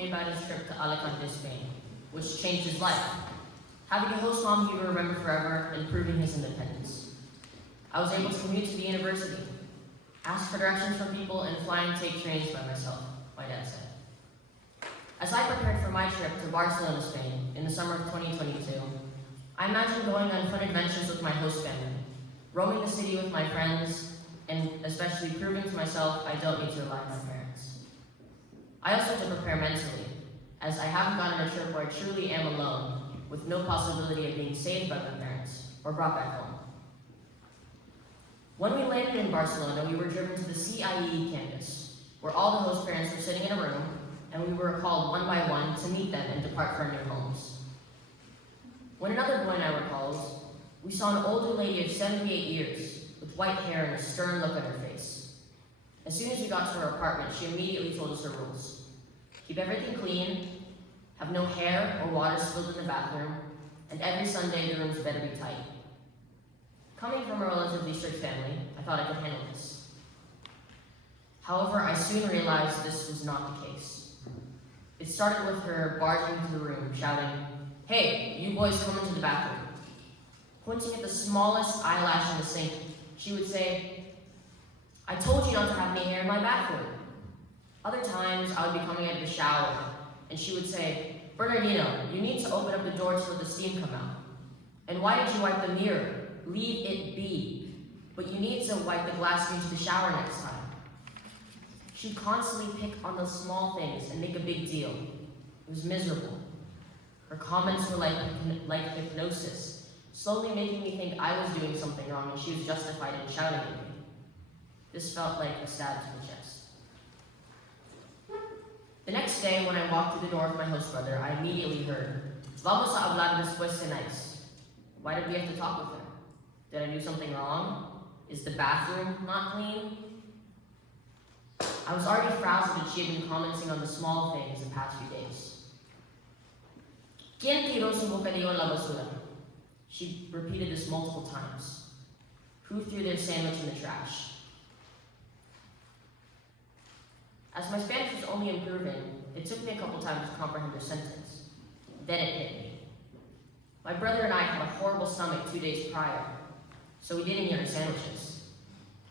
me about his trip to Alicante, Spain, which changed his life. Having a host mom he would remember forever and proving his independence. I was able to commute to the university, ask for directions from people, and fly and take trains by myself, my dad said. As I prepared for my trip to Barcelona, Spain, in the summer of 2022, I imagined going on fun adventures with my host family, roaming the city with my friends, and especially proving to myself I don't need to rely on my parents. I also had to prepare mentally, as I haven't gone on a trip where I truly am alone, with no possibility of being saved by my parents or brought back home. When we landed in Barcelona, we were driven to the CIEE campus, where all the host parents were sitting in a room, and we were called one by one to meet them and depart for our new homes. When another boy and I were called, we saw an older lady of 78 years, with white hair and a stern look on her face. As soon as we got to her apartment, she immediately told us her rules. Keep everything clean, have no hair or water spilled in the bathroom, and every Sunday the rooms better be tight. Coming from a relatively strict family, I thought I could handle this. However, I soon realized this was not the case. It started with her barging into the room, shouting, "Hey, you boys come into the bathroom." Pointing at the smallest eyelash in the sink, she would say, "I told you not to have any hair in my bathroom." Other times, I would be coming out of the shower, and she would say, "Bernardino, you need to open up the door to let the steam come out. And why did you wipe the mirror? Leave it be. But you need to wipe the glass into the shower next time." She'd constantly pick on those small things and make a big deal. It was miserable. Her comments were like hypnosis, slowly making me think I was doing something wrong and she was justified in shouting at me. This felt like a stab to the chest. The next day, when I walked through the door of my host brother, I immediately heard, "Vamos a hablar después de nice." Why did we have to talk with her? Did I do something wrong? Is the bathroom not clean? I was already frazzled that she had been commenting on the small things the past few days. "¿Quién tiró su bocadillo en la basura?" She repeated this multiple times. Who threw their sandwich in the trash? As my Spanish was only improving, it took me a couple times to comprehend her sentence. Then it hit me. My brother and I had a horrible stomach 2 days prior, so we didn't eat our sandwiches.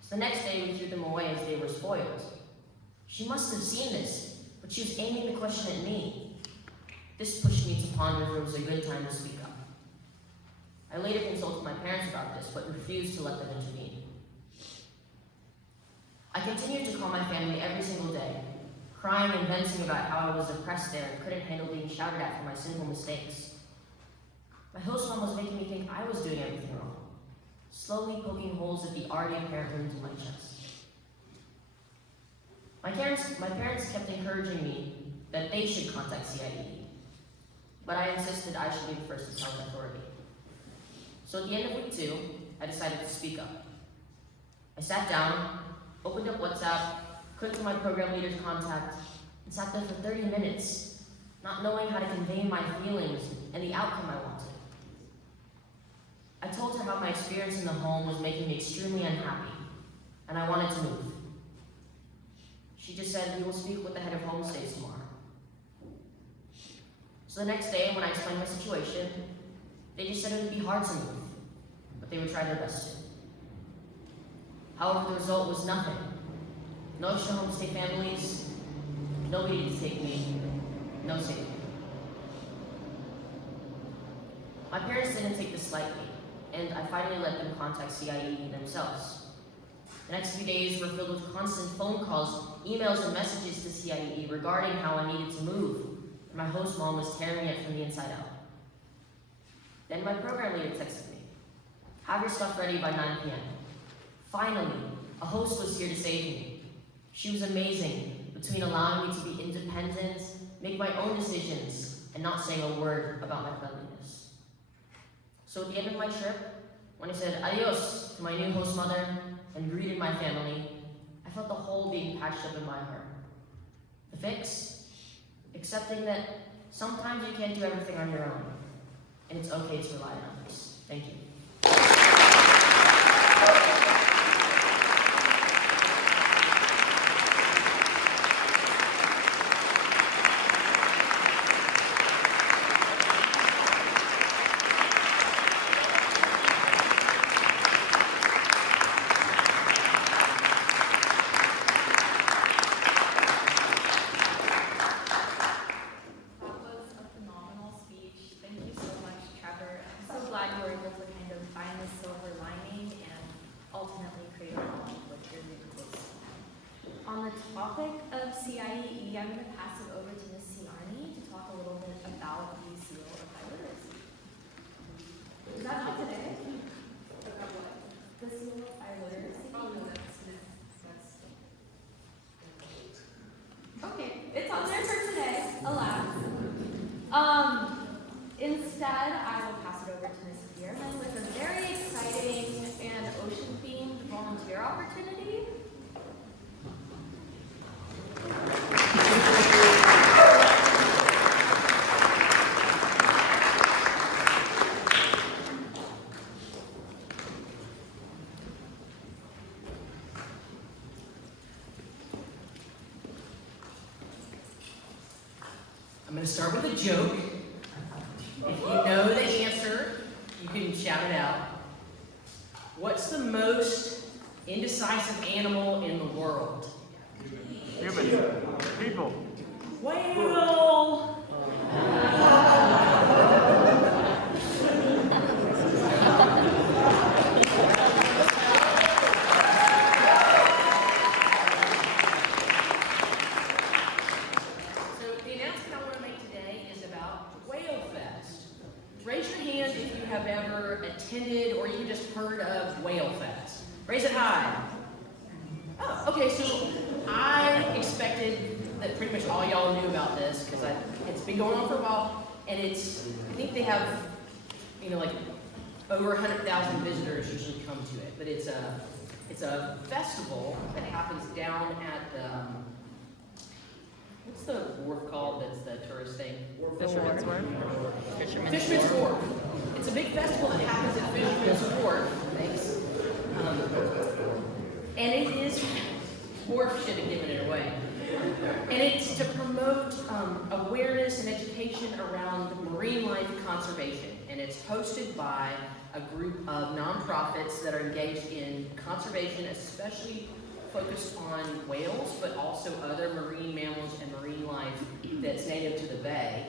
So the next day we threw them away as they were spoiled. She must have seen this, but she was aiming the question at me. This pushed me to ponder if it was a good time to speak up. I later consulted my parents about this, but refused to let them intervene. I continued to call my family every single day, crying and venting about how I was oppressed there and couldn't handle being shouted at for my simple mistakes. My host mom was making me think I was doing everything wrong, slowly poking holes at the already apparent wounds in my chest. My parents kept encouraging me that they should contact CIEE, but I insisted I should be the first to tell the authority. So at the end of week 2, I decided to speak up. I sat down, opened up WhatsApp, clicked on my program leader's contact, and sat there for 30 minutes, not knowing how to convey my feelings and the outcome I wanted. I told her how my experience in the home was making me extremely unhappy, and I wanted to move. She just said, "We will speak with the head of homestays tomorrow." So the next day, when I explained my situation, they just said it would be hard to move, but they would try their best to. However, the result was nothing. No extra homestay families, nobody to take me, no safety. My parents didn't take this lightly, and I finally let them contact CIEE themselves. The next few days were filled with constant phone calls, emails, and messages to CIEE regarding how I needed to move, and my host mom was tearing it from the inside out. Then my program leader texted me, "Have your stuff ready by 9 p.m. Finally, a host was here to save me. She was amazing, between allowing me to be independent, make my own decisions, and not saying a word about my cleanliness." So at the end of my trip, when I said adios to my new host mother and greeted my family, I felt the hole being patched up in my heart. The fix? Accepting that sometimes you can't do everything on your own, and it's okay to rely on others. Thank you. topic of CIEE, I'm going to pass it over to Ms. Ciarni to talk a little bit about the Seal of High Literacy. Is that not today? About what? The Seal of High Literacy? Oh, no, that's okay, it's on there for today, alas. Instead, I will pass it over to Ms. Bierman with a very exciting and ocean-themed volunteer opportunity. I'm going to start with a joke. If you know the answer, you can shout it out. What's the most indecisive animal in the world? Human. People. Whale! Raise your hand if you have ever attended or you just heard of Whale Fest. Raise it high. Oh, okay, so I expected that pretty much all y'all knew about this because it's been going on for a while, and I think they have, like over 100,000 visitors usually come to it, but it's a festival that happens down at the, what's the wharf called that's the tourist thing? Fisherman's Wharf. Fisherman's Wharf. It's a big festival that happens at Fisherman's Wharf. Thanks. And it is, Wharf should have given it away. And it's to promote awareness and education around marine life conservation. And it's hosted by a group of nonprofits that are engaged in conservation, especially focused on whales, but also other marine mammals and marine life that's native to the bay.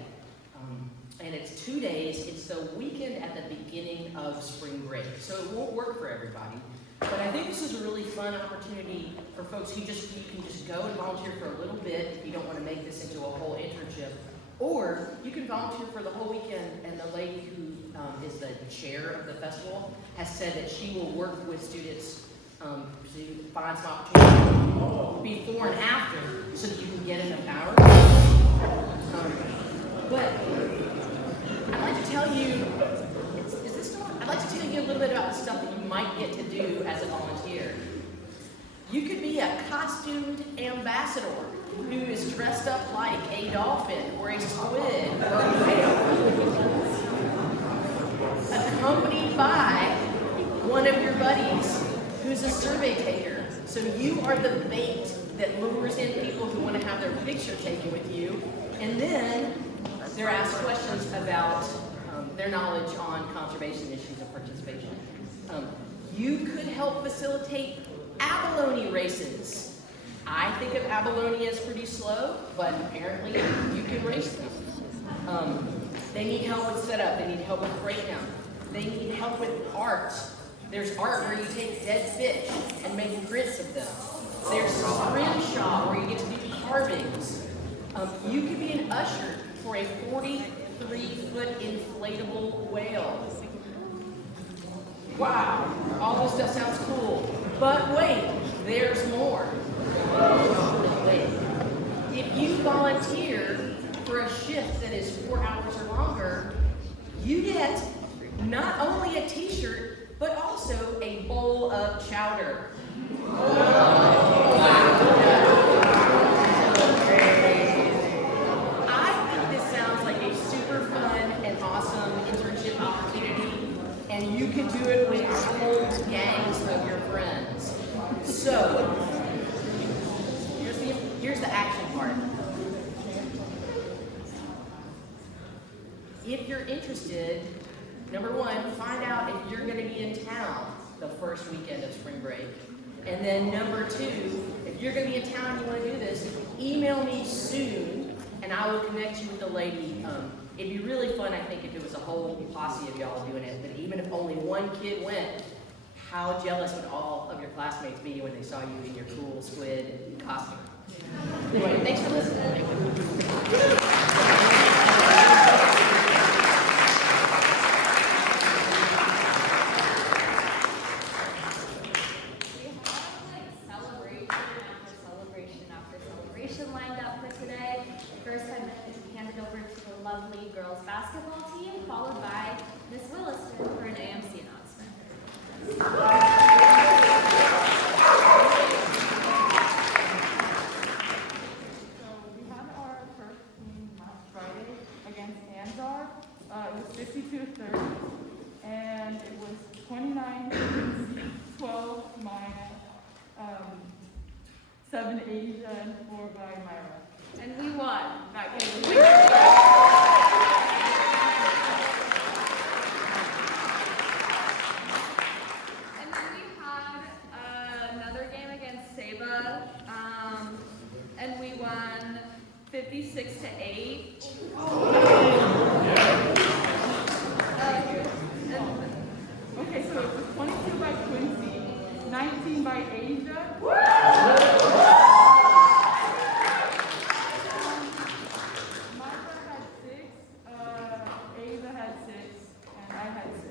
And it's 2 days. It's the weekend at the beginning of spring break, so it won't work for everybody. But I think this is a really fun opportunity for folks who you can just go and volunteer for a little bit if you don't want to make this into a whole internship. Or you can volunteer for the whole weekend, and the lady who is the chair of the festival has said that she will work with students to find some opportunities before and after so that you can get enough hours. But I'd like to tell you, I'd like to tell you a little bit about the stuff that you might get to do as a volunteer. You could be a costumed ambassador who is dressed up like a dolphin or a squid or a whale, accompanied by one of your buddies who's a survey taker. So you are the bait that lures in people who want to have their picture taken with you, and then they're asked questions about their knowledge on conservation issues and participation. You could help facilitate abalone races. I think of abalone as pretty slow, but apparently you can race them. They need help with setup. They need help with breakdown. They need help with art. There's art where you take dead fish and make grits of them. There's scrimshaw where you get to do carvings. You could be an usher for a 43-foot inflatable whale. Wow, all this stuff sounds cool. But wait, there's more. Wait. If you volunteer for a shift that is 4 hours or longer, you get not only a t-shirt, but also a bowl of chowder. I think this sounds like a super fun and awesome internship opportunity, and you can do it with whole gangs of your friends. So, here's the action part. If you're interested, number one, find out if you're going to be in town the first weekend of spring break. And then number two, if you're going to be in town and you want to do this, email me soon and I will connect you with the lady. It'd be really fun, I think, if it was a whole posse of y'all doing it. But even if only one kid went, how jealous would all of your classmates be when they saw you in your cool squid costume? Anyway, thanks for listening. We have like celebration after celebration lined up for today. First, I'm going to hand it over to the lovely girls basketball team, followed by Miss Williston for an AMC announcement. So we had our first game last Friday against Anzar. It was 52-30, and it was 29-12 minus 7 Asia and 4 by Myra. And we won that game. And then we had another game against Saba, and we won 56-8. Okay, so it was 22 by Quincy, 19 by Asia. Myra had 6, Ava had 6, and I had 6.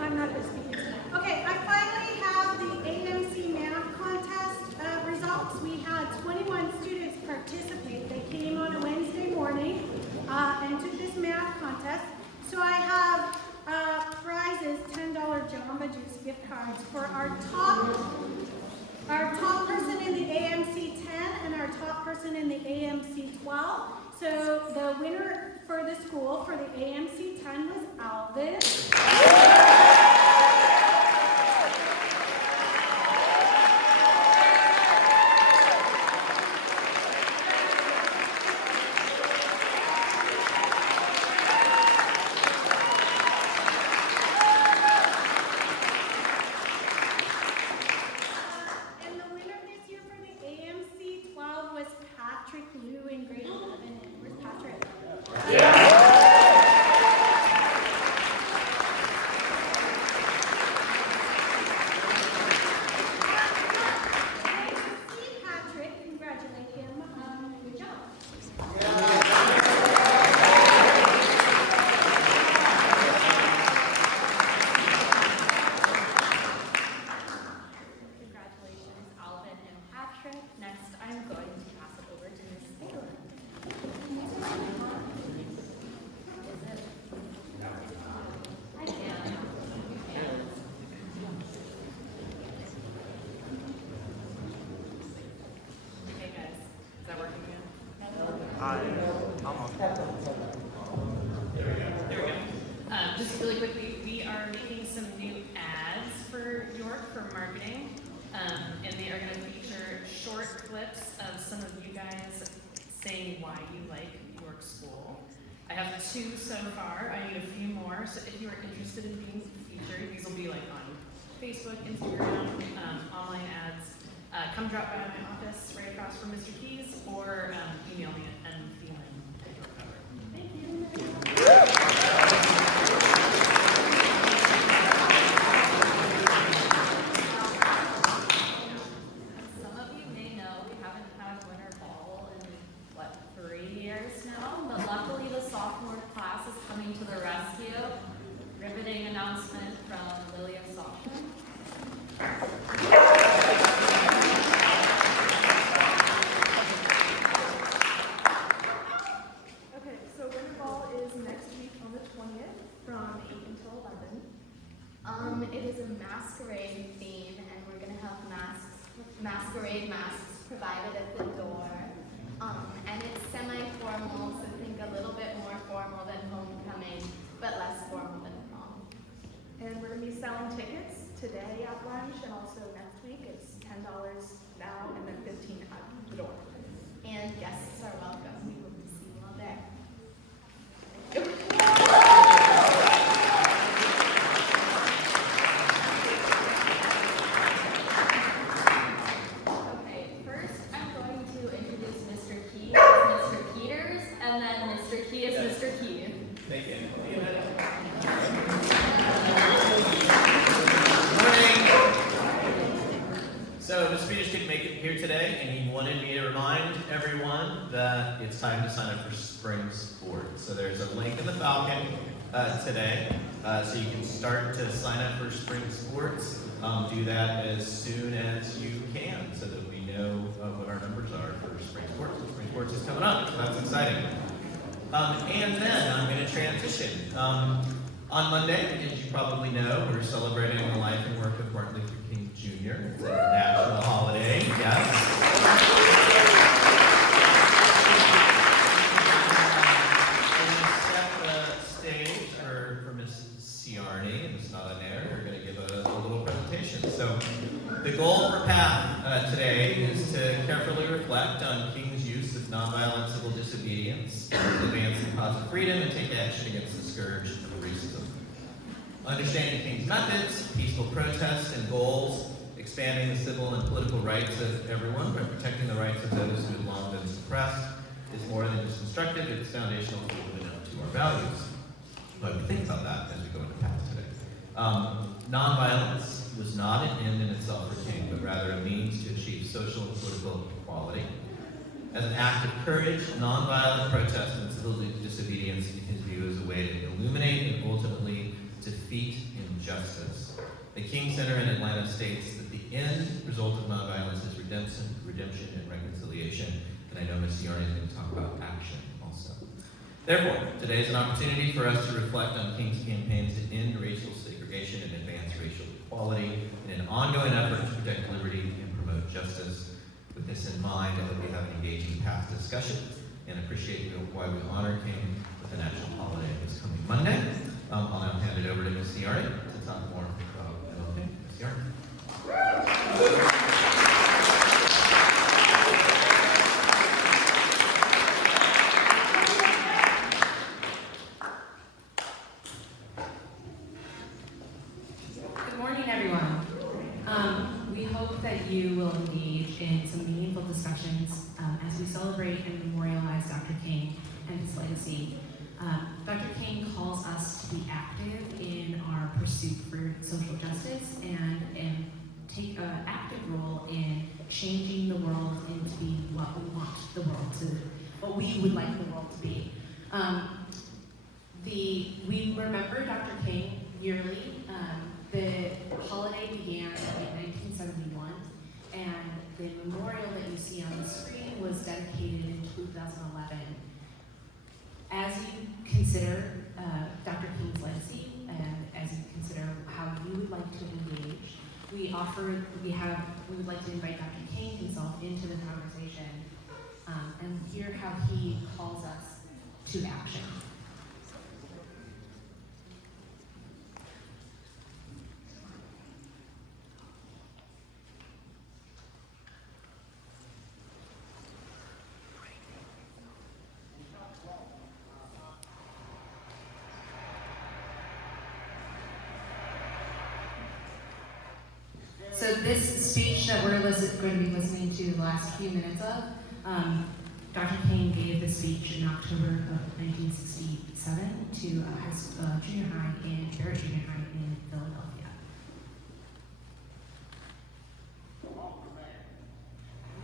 I'm not going to speak. Okay, I finally have the AMC math contest results. We had 21 students participate. They came on a Wednesday morning and took this math contest. So I have prizes, $10 Jamba Juice gift cards for our top person in the AMC 10 and our top person in the AMC 12. So the winner for the school for the AMC 10 was Alvin. And the winner this year for the AMC 12 was Patrick Liu in grade 11. Where's Patrick? Nice to see Patrick. Congratulate him. Good job. Congratulations, Alvin and Patrick. Next, I'm going to pass it over to Miss Taylor. Hi, Anne. Hey, guys. Is that working again? Almost. Just really quickly, we are making some new ads for York for marketing, and they are going to feature short clips of some of you guys saying why you like York School. I have 2 so far. I need a few more. So if you are interested in being featured, these will be like on Facebook, Instagram, online ads. Come drop by my office right across from Mr. Keys, or email me at mfeeling@york.org. Thank you. Some of you may know we haven't had winter ball in, 3 years now? But luckily the sophomore class is coming to the rescue. Riveting announcement from Lillian Softon. Okay, so winter ball is next week on the 20th from 8 until 11. It is a masquerade theme, and we're gonna have masquerade masks provided at the door. And it's semi-formal, so think a little bit more formal than homecoming, but less formal than prom. And we're going to be selling tickets today at lunch and also next week. It's $10 now and then $15 at the door. And guests are welcome. We hope to see you all there. Okay, first I'm going to introduce Mr. Keys, Mr. Peters, and then Thank you. Morning. So Mr. Peters couldn't make it here today, and he wanted me to remind everyone that it's time to sign up for spring sports. So there's a link in the Falcon today, so you can start to sign up for spring sports. Do that as soon as you can, so that we know what our numbers are for spring sports. Spring sports is coming up. That's exciting. And then I'm going to transition. On Monday, as you probably know, we're celebrating the life and work of Martin Luther King Jr. It's a national holiday, yes. We're going to set the stage for Ms. Ciarni and Ms. Nadaner. We're going to give a little presentation. So the goal for PATH today is to carefully reflect on King's use of nonviolent civil disobedience, advance the cause of freedom, and take action against the scourge of racism. Understanding King's methods, peaceful protest, and goals, expanding the civil and political rights of everyone by protecting the rights of those who have long been suppressed is more than just instructive, it's foundational to living up to our values. But we think about that as we go into PATH today. Nonviolence was not an end in itself for King, but rather a means to achieve social and political equality. As an act of courage, nonviolent protest and civil disobedience, in his view, is a way to illuminate and ultimately defeat injustice. The King Center in Atlanta states that the end result of nonviolence is redemption and reconciliation. And I know Ms. Ciarni is going to talk about action also. Therefore, today is an opportunity for us to reflect on King's campaigns to end racial segregation and advance racial equality in an ongoing effort to protect liberty and promote justice. With this in mind, I hope we have an engaging PATH discussion and appreciate why we honor King with a national holiday this coming Monday. I'll now hand it over to Ms. Ciarni to talk more about MLK. Ms. Ciarni. Good morning, everyone. We hope that you will engage in some meaningful discussions as we celebrate and memorialize Dr. King and his legacy. Dr. King calls us to be active in our pursuit for social justice and take an active role in changing the world into being what we want the world to, what we would like the world to be. We remember Dr. King yearly. The holiday began in 1971, and the memorial that you see on the screen was dedicated in 2011. As you consider Dr. King's legacy, and as you consider how you would like to engage, we would like to invite Dr. King himself into the conversation and hear how he calls us to action. So this speech that we're going to be listening to the last few minutes of, Dr. King gave the speech in October of 1967 to a junior high in Barrett Junior High in Philadelphia.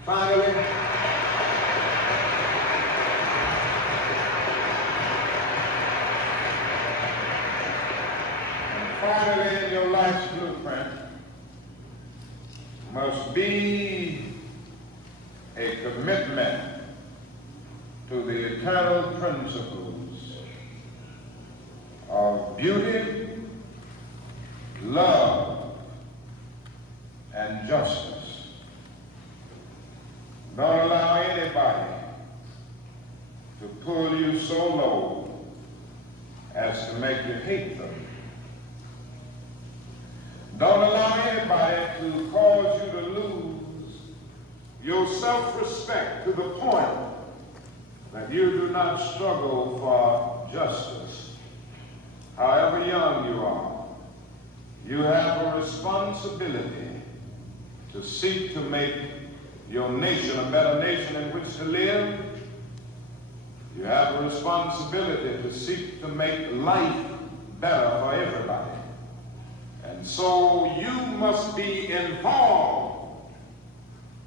Finally, in your life's blueprint must be a commitment to the eternal principles of beauty, love, and justice. Don't allow anybody to pull you so low as to make you hate them. Don't allow anybody to cause you to lose your self-respect to the point that you do not struggle for justice. However young you are, you have a responsibility to seek to make your nation a better nation in which to live. You have a responsibility to seek to make life better for everybody. And so you must be involved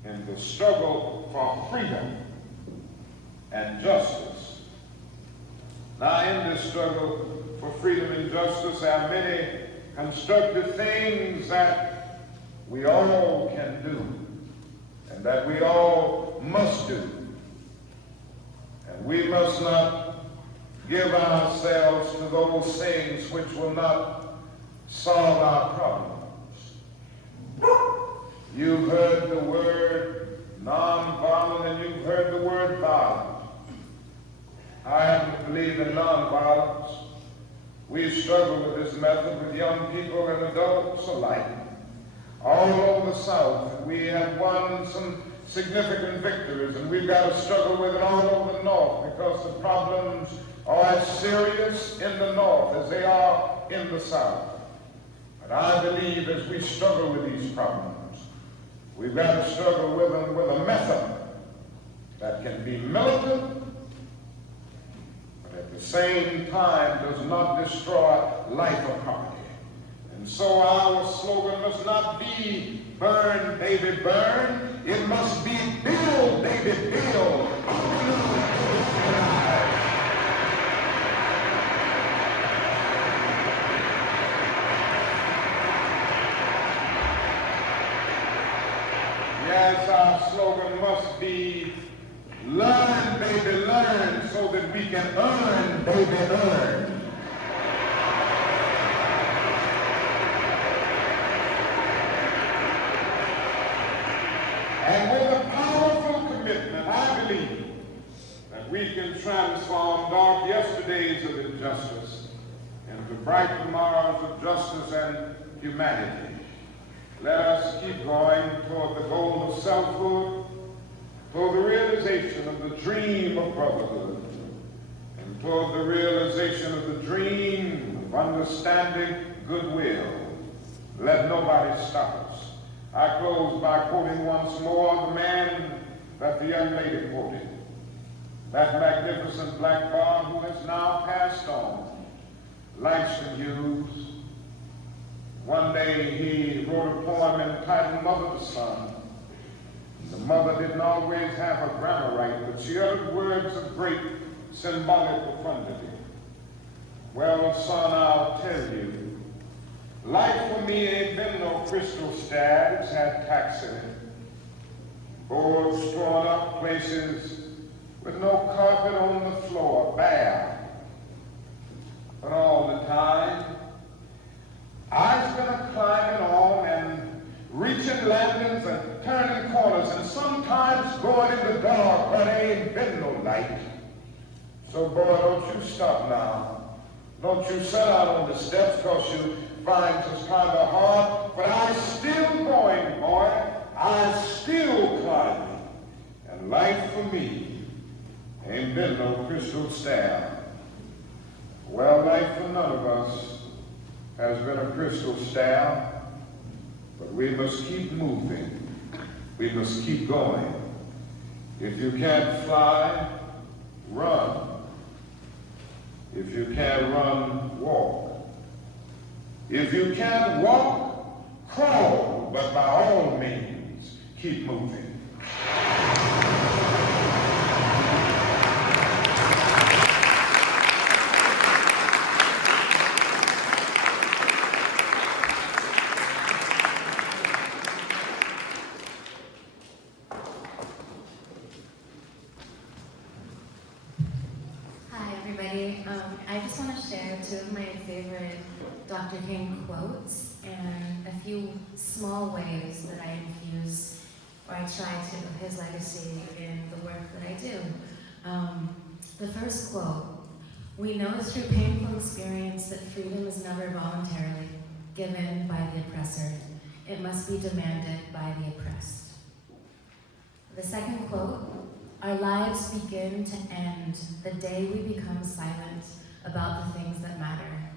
in the struggle for freedom and justice. Now, in this struggle for freedom and justice, there are many constructive things that we all can do and that we all must do. And we must not give ourselves to those things which will not solve our problems. You've heard the word nonviolent and you've heard the word violent. I happen to believe in nonviolence. We struggle with this method with young people and adults alike. All over the South, we have won some significant victories, and we've got to struggle with it all over the North because the problems are as serious in the North as they are in the South. But I believe as we struggle with these problems, we've got to struggle with them with a method that can be militant, but at the same time does not destroy life or property. And so our slogan must not be burn, baby, burn. It must be build, baby, build. Yes, our slogan must be learn, baby, learn, so that we can earn, baby, earn. And with a powerful commitment, I believe that we can transform dark yesterdays of injustice into bright tomorrows of justice and humanity. Let us keep going toward the goal of selfhood, toward the realization of the dream of brotherhood, and toward the realization of the dream of understanding goodwill. Let nobody stop us. I close by quoting once more the man that the young lady quoted, that magnificent black bard who has now passed on, Langston Hughes. One day he wrote a poem entitled Mother to Son. The mother didn't always have her grammar right, but she uttered words of great symbolic profundity. Well, son, I'll tell you, life for me ain't been no crystal stad. It's had tacks in it. Boards torn up places with no carpet on the floor, bare. But all the time, I've been a climbing on and reaching landings and turning corners and sometimes going in the dark where there ain't been no light. So boy, don't you stop now. Don't you set out on the steps because you find it's kind of hard, but I'm still going, boy. I'm still climbing. And life for me ain't been no crystal stair. Well, life for none of us has been a crystal stair, but we must keep moving. We must keep going. If you can't fly, run. If you can't run, walk. If you can't walk, crawl, but by all means, keep moving. Hi, everybody. I just want to share two of my favorite Dr. King quotes and a few small ways that I infuse or I try to his legacy in the work that I do. The first quote, "We know through painful experience that freedom is never voluntarily given by the oppressor. It must be demanded by the oppressed." The second quote, "Our lives begin to end the day we become silent about the things that matter.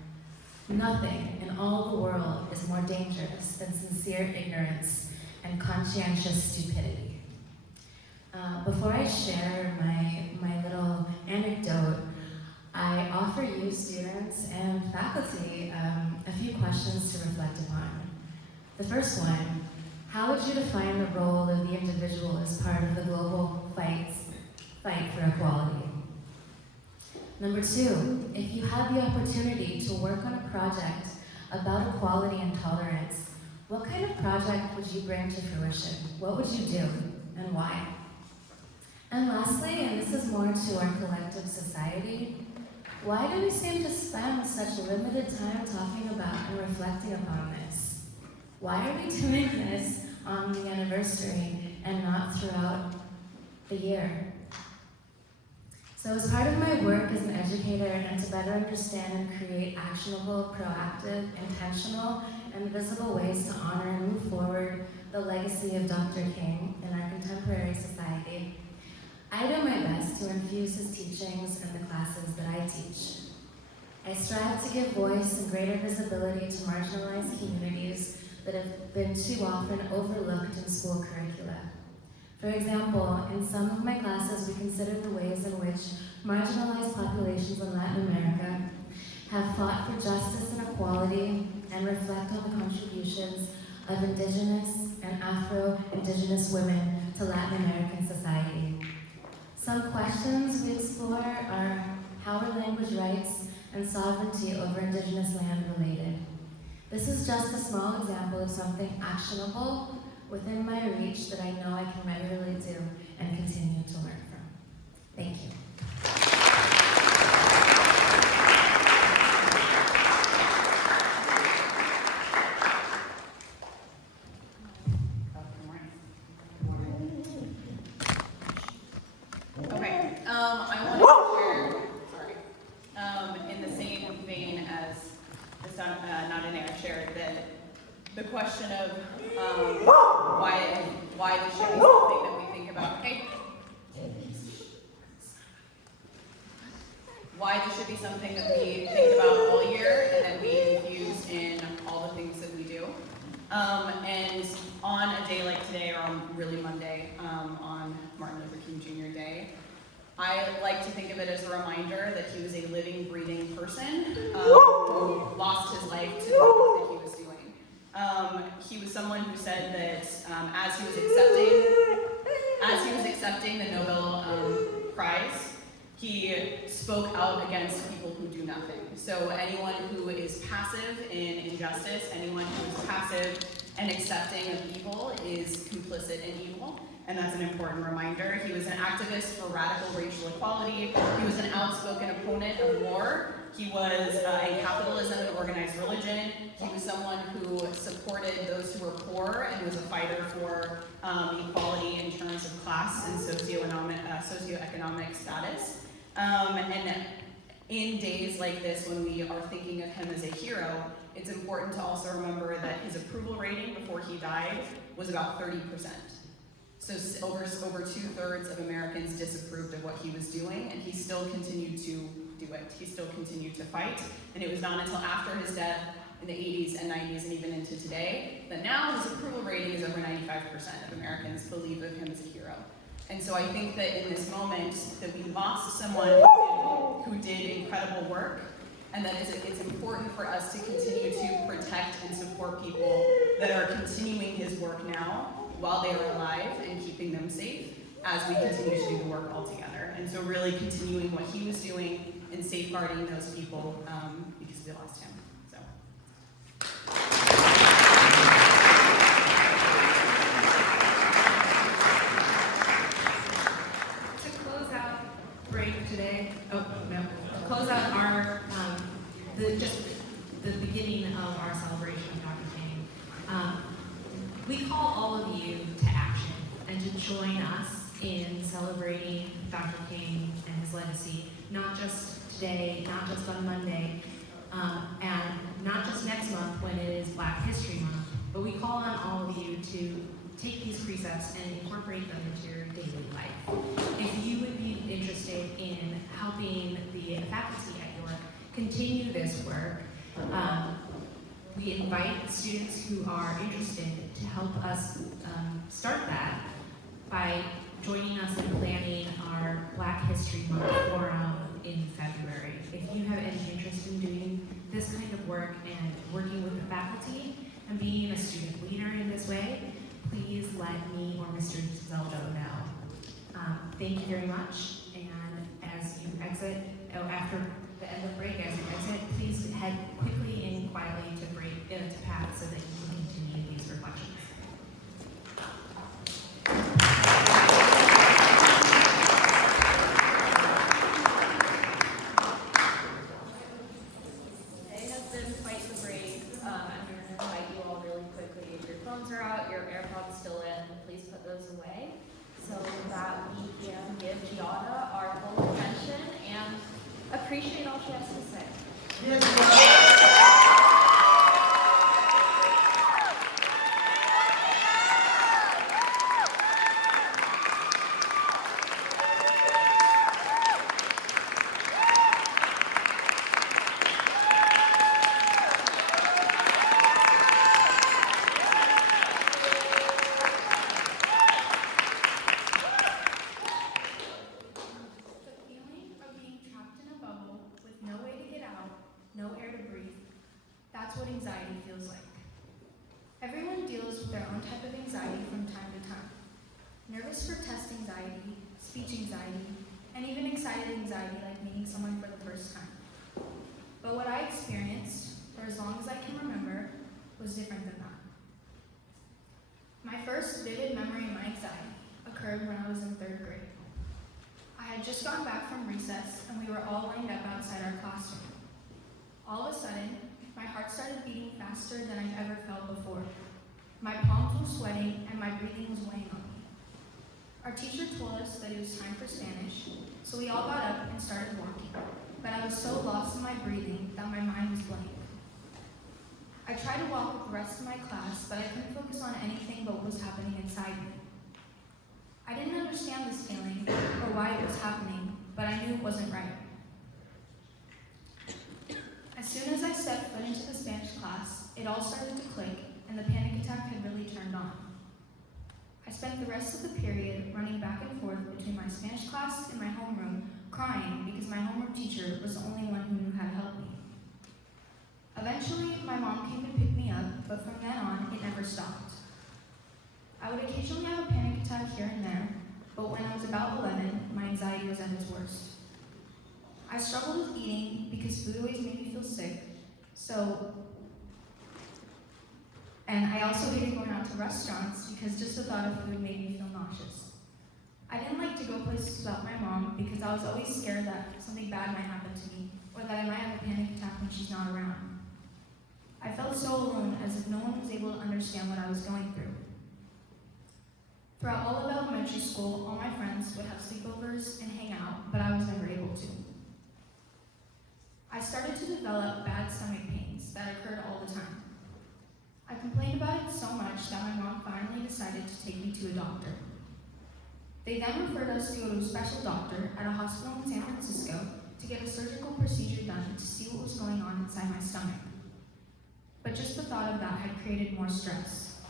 Nothing in all the world is more dangerous than sincere ignorance and conscientious stupidity." Before I share my little anecdote, I offer you students and faculty a few questions to reflect upon. The first one, how would you define the role of the individual as part of the global fight for equality? Number two, if you had the opportunity to work on a project about equality and tolerance, what kind of project would you bring to fruition? What would you do and why? And lastly, and this is more to our collective society, why do we seem to spend such limited time talking about and reflecting upon this? Why are we doing this on the anniversary and not throughout the year? So as part of my work as an educator and to better understand and create actionable, proactive, intentional, and visible ways to honor and move forward the legacy of Dr. King in our contemporary society, I do my best to infuse his teachings in the classes that I teach. I strive to give voice and greater visibility to marginalized communities that have been too often overlooked in school curricula. For example, in some of my classes, we consider the ways in which marginalized populations in Latin America have fought for justice and equality and reflect on the contributions of Indigenous and Afro-Indigenous women to Latin American society. Some questions we explore are how are language rights and sovereignty over Indigenous land related? This is just a small example of something actionable within my reach that I know I can regularly do and continue to learn from. Thank you. Okay, I want to share, in the same vein as Ms. Nadinair shared, that the question of why this should be something that we think about, why this should be something that we think about all year and that we infuse in all the things that we do. And on a day like today, or on really Monday, on Martin Luther King Jr. Day, I like to think of it as a reminder that he was a living, breathing person who lost his life to the work that he was doing. He was someone who said that as he was accepting the Nobel Prize, he spoke out against people who do nothing. So anyone who is passive in injustice, anyone who is passive and accepting of evil is complicit in evil. And that's an important reminder. He was an activist for radical racial equality. He was an outspoken opponent of war. He was in capitalism and organized religion. He was someone who supported those who were poor and was a fighter for equality in terms of class and socioeconomic status. And in days like this, when we are thinking of him as a hero, it's important to also remember that his approval rating before he died was about 30%. So over 2/3 of Americans disapproved of what he was doing, and he still continued to do it. He still continued to fight, and it was not until after his death in the 80s and 90s and even into today that now his approval rating is over 95% of Americans believe of him as a hero. And so I think that in this moment that we lost someone who did incredible work, and that it's important for us to continue to protect and support people that are continuing his work now while they are alive and keeping them safe as we continue to do the work all together. And so really continuing what he was doing and safeguarding those people because we lost him. So. To close out break today, to close out our, the beginning of our celebration of Dr. King, we call all of you to action and to join us in celebrating Dr. King and his legacy, not just today, not just on Monday, and not just next month when it is Black History Month, but we call on all of you to take these precepts and incorporate them into your daily life. If you would be interested in helping the faculty at York continue this work, we invite students who are interested to help us start that by joining us in planning our Black History Month Forum in February. If you have any interest in doing this kind of work and working with the faculty and being a student leader in this way, please let me or Mr. Zeldo know. Thank you very much, and as you exit, after the end of break, as you exit, please head quickly and quietly to Pat so that you can continue these reflections. Today has been quite the break. I'm going to invite you all really quickly. If your phones are out, your AirPods still in, please put those away so that we can give Giada our full attention and appreciate all she has to say. The feeling of being trapped in a bubble with no way to get out, no air to breathe, that's what anxiety feels like. Everyone deals with their own type of anxiety from time to time. Nervous for test anxiety, speech anxiety, and even excited anxiety like meeting someone for the first time. But what I experienced, for as long as I can remember, was different than that. My first vivid memory of my anxiety occurred when I was in 3rd grade. I had just gotten back from recess and we were all lined up outside our classroom. All of a sudden, my heart started beating faster than I've ever felt before. My palms were sweating and my breathing was weighing on me. Our teacher told us that it was time for Spanish, so we all got up and started walking, but I was so lost in my breathing that my mind was blank. I tried to walk with the rest of my class, but I couldn't focus on anything but what was happening inside me. I didn't understand this feeling or why it was happening, but I knew it wasn't right. As soon as I stepped foot into the Spanish class, it all started to click and the panic attack had really turned on. I spent the rest of the period running back and forth between my Spanish class and my homeroom, crying because my homeroom teacher was the only one who knew how to help me. Eventually, my mom came to pick me up, but from then on, it never stopped. I would occasionally have a panic attack here and there, but when I was about 11, my anxiety was at its worst. I struggled with eating because food always made me feel sick, and I also hated going out to restaurants because just the thought of food made me feel nauseous. I didn't like to go places without my mom because I was always scared that something bad might happen to me, or that I might have a panic attack when she's not around. I felt so alone, as if no one was able to understand what I was going through. Throughout all of elementary school, all my friends would have sleepovers and hang out, but I was never able to. I started to develop bad stomach pains that occurred all the time. I complained about it so much that my mom finally decided to take me to a doctor. They then referred us to go to a special doctor at a hospital in San Francisco to get a surgical procedure done to see what was going on inside my stomach. But just the thought of that had created more stress.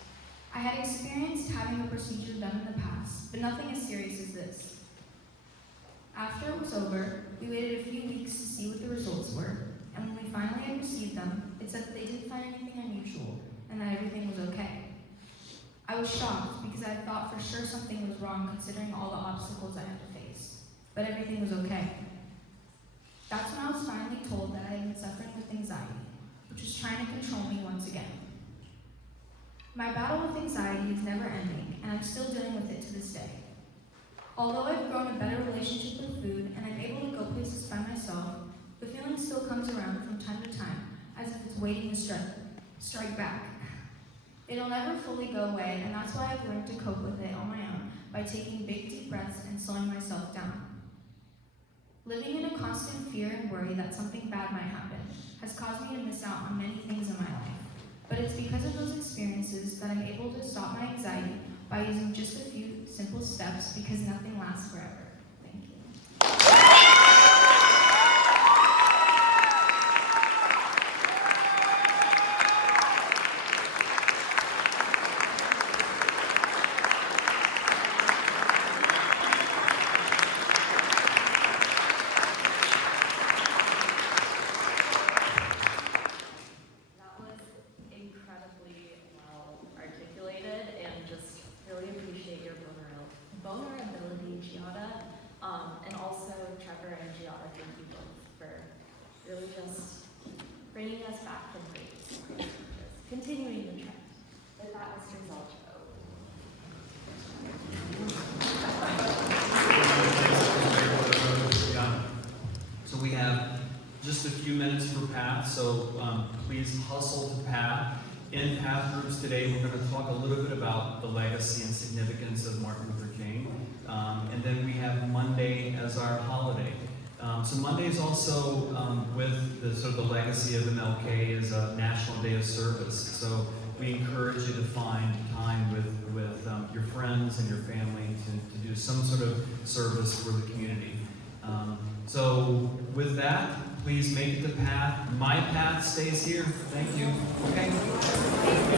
I had experienced having a procedure done in the past, but nothing as serious as this. After it was over, we waited a few weeks to see what the results were, and when we finally had received them, it said that they didn't find anything unusual and that everything was okay. I was shocked because I thought for sure something was wrong considering all the obstacles I had to face, but everything was okay. That's when I was finally told that I had been suffering with anxiety, which was trying to control me once again. My battle with anxiety is never ending, and I'm still dealing with it to this day. Although I've grown a better relationship with food and I'm able to go places by myself, the feeling still comes around from time to time, as if it's waiting to strike back. It'll never fully go away, and that's why I've learned to cope with it on my own by taking big deep breaths and slowing myself down. Living in a constant fear and worry that something bad might happen has caused me to miss out on many things in my life. But it's because of those experiences that I'm able to stop my anxiety by using just a few simple steps, because nothing lasts forever. Thank you. that can raise continuing the trend. But that was result Yeah. So we have just a few minutes for PATH, so please hustle to PATH. In PATH groups today, we're going to talk a little bit about the legacy and significance of Martin Luther King. And then we have Monday as our holiday. So Monday is also with the sort of the legacy of MLK is a National Day of Service. So we encourage you to find time with your friends and your family to do some sort of service for the community. So with that, please make it to PATH. My PATH stays here. Thank you. Okay.